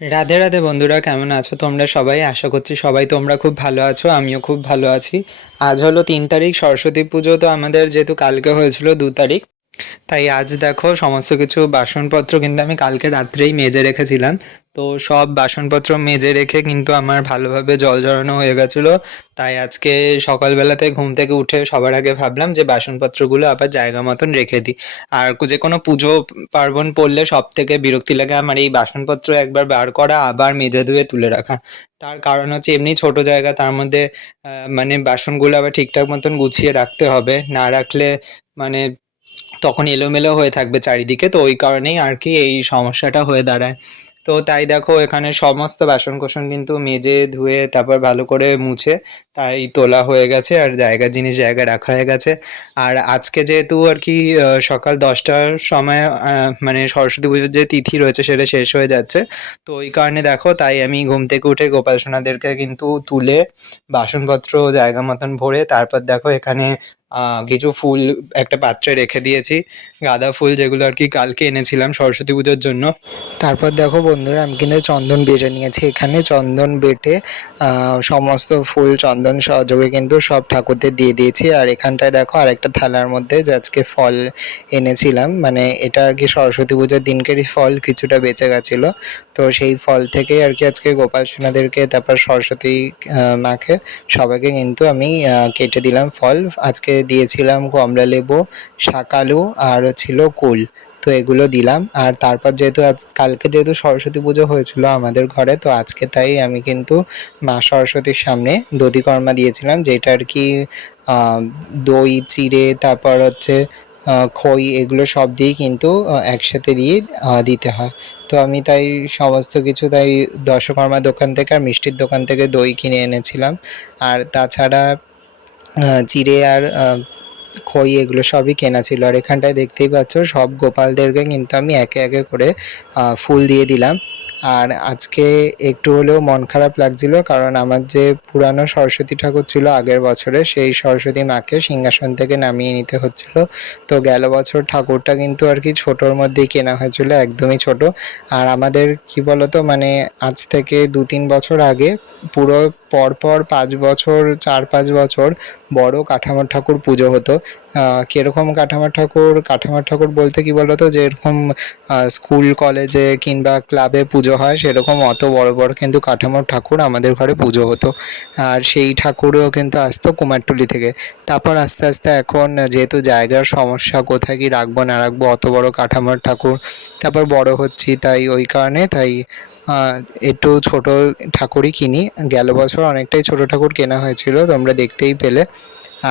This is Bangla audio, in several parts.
রাধে রাধে বন্ধুরা, কেমন আছো তোমরা সবাই? আশা করছি সবাই তোমরা খুব ভালো আছো, আমিও খুব ভালো আছি। আজ হলো তিন তারিখ, সরস্বতী পুজো তো আমাদের যেহেতু কালকে হয়েছিল দু তারিখ তাই আজ দেখো সমস্ত কিছু বাসনপত্র কিন্তু আমি কালকে রাত্রেই মেজে রেখেছিলাম। তো সব বাসনপত্র মেজে রেখে কিন্তু আমার ভালোভাবে জল জড়ানো হয়ে গেছিল। তাই আজকে সকালবেলাতে ঘুম থেকে উঠে সবার আগে ভাবলাম যে বাসনপত্রগুলো আবার জায়গা মতন রেখে দিই। আর যে কোনো পুজো পার্বণ পড়লে সব থেকে বিরক্তি লাগে আমার এই বাসনপত্র একবার বার করা, আবার মেজে ধুয়ে তুলে রাখা। তার কারণ হচ্ছে এমনি ছোট জায়গা, তার মধ্যে মানে বাসনগুলো আবার ঠিকঠাক মতন গুছিয়ে রাখতে হবে। না রাখলে মানে তখন এলোমেলো হয়ে থাকবে চারিদিকে। তো ওই কারণেই আর কি এই সমস্যাটা হয়ে দাঁড়ায়। তো তাই দেখো, এখানে সমস্ত বাসন কোসন কিন্তু মেজে, ধুয়ে, তারপর ভালো করে মুছে তাই তোলা হয়ে গেছে আর জায়গা, জিনিস জায়গায় রাখা হয়ে গেছে। আর আজকে যেহেতু আর কি সকাল দশটার সময় মানে সরস্বতী পুজোর যে তিথি রয়েছে সেটা শেষ হয়ে যাচ্ছে। তো ওই কারণে দেখো, তাই আমি ঘুম থেকে উঠে গোপাল সোনাদেরকে কিন্তু তুলে বাসনপত্র, জায়গা মতন ভরে তারপর দেখো এখানে কিছু ফুল একটা পাত্রে রেখে দিয়েছি। গাঁদা ফুল যেগুলো আর কি কালকে এনেছিলাম সরস্বতী পুজোর জন্য। তারপর দেখো বন্ধুরা, আমি কিন্তু চন্দন বেটে নিয়েছি। এখানে চন্দন বেটে সমস্ত ফুল, চন্দন সহযোগে কিন্তু সব ঠাকুরদের দিয়ে দিয়েছি। আর এখানটায় দেখো আরেকটা থালার মধ্যে যে আজকে ফল এনেছিলাম। মানে এটা আর কি সরস্বতী পুজোর দিনকেরই ফল, কিছুটা বেঁচে গেছিল। তো সেই ফল থেকেই আর কি আজকে গোপাল সোনাদেরকে, তারপর সরস্বতী মাকে সবাইকে কিন্তু আমি কেটে দিলাম ফল। আজকে দিয়েছিলাম কমলা লেবু শাকালু আর ছিল কুল। তো এগুলো দিলাম। আর তারপর যেহেতু আজ, কালকে যেহেতু সরস্বতী পুজো হয়েছিল আমাদের ঘরে, তো আজকে তাই আমি কিন্তু মা সরস্বতীর সামনে দধিকর্মা দিয়েছিলাম, যেটা আর কি দই, চিড়ে, তারপর হচ্ছে খই, এগুলো সব দিয়েই কিন্তু একসাথে দিয়ে দিতে হয়। তো আমি তাই সমস্ত কিছু তাই দশকর্মা দোকান থেকে আর মিষ্টির দোকান থেকে দই কিনে এনেছিলাম। আর তাছাড়া চিড়ে আর খই এগুলো সবই কেনা ছিল। আর এখানটায় দেখতেই পাচ্ছ, সব গোপালদেরকে কিন্তু আমি একে একে করে ফুল দিয়ে দিলাম। আর আজকে একটু হলেও মন খারাপ লাগছিল, কারণ আমার যে পুরানো সরস্বতী ঠাকুর ছিল আগের বছরে, সেই সরস্বতী মাকে সিংহাসন থেকে নামিয়ে নিতে হচ্ছিল। তো গেল বছর ঠাকুরটা কিন্তু আর কি ছোটোর মধ্যেই কেনা হয়েছিল, একদমই ছোট। আর আমাদের, কি বলতো মানে আজ থেকে দু তিন বছর আগে, পুরো পরপর পাঁচ বছর চার পাঁচ বছর বড় কাঠামোর ঠাকুর পুজো হতো। কীরকম কাঠামোর ঠাকুর? কাঠামোর ঠাকুর বলতে কি বলতো? যে এরকম স্কুল কলেজে কিংবা ক্লাবে পুজো হয়, সেরকম অত বড় বড় কিন্তু কাঠামোর ঠাকুর আমাদের ঘরে পুজো হতো। আর সেই ঠাকুরও কিন্তু আসতো কুমারটুলি থেকে। তারপর আস্তে আস্তে এখন যেহেতু জায়গার সমস্যা, কোথায় কি রাখব, না রাখব, অত বড় কাঠামোর ঠাকুর। তারপর বড় হচ্ছি, তাই ওই কারণে তাই একটু ছোট ঠাকুরই কিনি। গেল বছর অনেকটাই ছোট ঠাকুর কেনা হয়েছিল, তোমরা দেখতেই পেলে।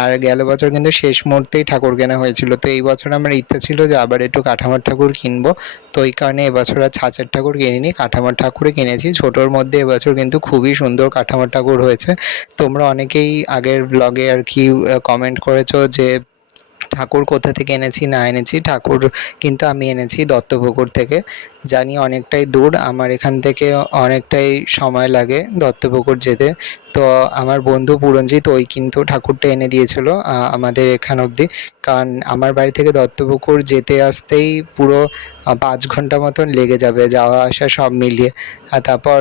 আর গেল বছর কিন্তু শেষ মুহূর্তেই ঠাকুর কেনা হয়েছিল। তো এই বছর আমার ইচ্ছা ছিল যে আবার একটু কাঠামোর ঠাকুর কিনবো। তো এই কারণে এবছর আর ছাঁচের ঠাকুর কিনিনি, কাঠামোর ঠাকুরই কিনেছি। ছোটোর মধ্যে এবছর কিন্তু খুবই সুন্দর কাঠামোর ঠাকুর হয়েছে। তোমরা অনেকেই আগের ব্লগে আর কি কমেন্ট করেছ যে ঠাকুর কোথা থেকে এনেছি, না এনেছি, ঠাকুর কিন্তু আমি এনেছি দত্তপুকুর থেকে। জানি অনেকটাই দূর, আমার এখান থেকে অনেকটাই সময় লাগে দত্তপুকুর যেতে। তো আমার বন্ধু পুরঞ্জিত ওই কিন্তু ঠাকুরটা এনে দিয়েছিল আমাদের এখান অবধি। কারণ আমার বাড়ি থেকে দত্তপুকুর যেতে আসতেই পুরো পাঁচ ঘণ্টা মতন লেগে যাবে, যাওয়া আসা সব মিলিয়ে। আর তারপর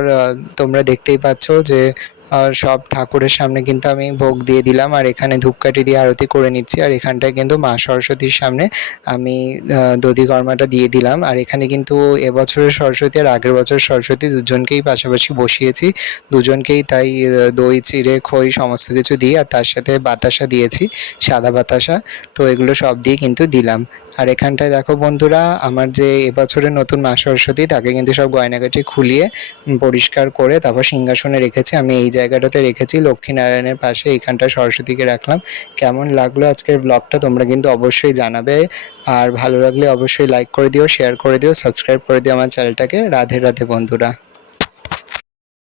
তোমরা দেখতেই পাচ্ছ যে সব ঠাকুরের সামনে কিন্তু আমি ভোগ দিয়ে দিলাম। আর এখানে ধূপকাঠি দিয়ে আরতি করে নিচ্ছি। আর এখানটায় কিন্তু মা সরস্বতীর সামনে আমি দধিকর্মাটা দিয়ে দিলাম। আর এখানে কিন্তু এবছরের সরস্বতী আর আগের বছর সরস্বতী দুজনকেই পাশাপাশি বসিয়েছি। দুজনকেই তাই দই, চিড়ে, খই সমস্ত কিছু দিয়ে আর তার সাথে বাতাসা দিয়েছি, সাদা বাতাসা। তো এগুলো সব দিয়ে কিন্তু দিলাম। আর এখানটায় দেখো বন্ধুরা, আমার যে এবছরের নতুন মা সরস্বতী, তাকে কিন্তু সব গয়নাগাটি খুলিয়ে পরিষ্কার করে তারপর সিংহাসনে রেখেছি। আমি এই জায়গাটাতে রেখেছি। লক্ষ্মীনারায়ণের পাশে এইখানটা সরস্বতীকে রাখলাম। কেমন লাগল আজকের ব্লগটা তোমরা কিন্তু অবশ্যই জানাবে। আর ভালো লাগলে অবশ্যই লাইক করে দিও শেয়ার করে দিও সাবস্ক্রাইব করে দিও আমার চ্যানেলটাকে। রাধে রাধে বন্ধুরা।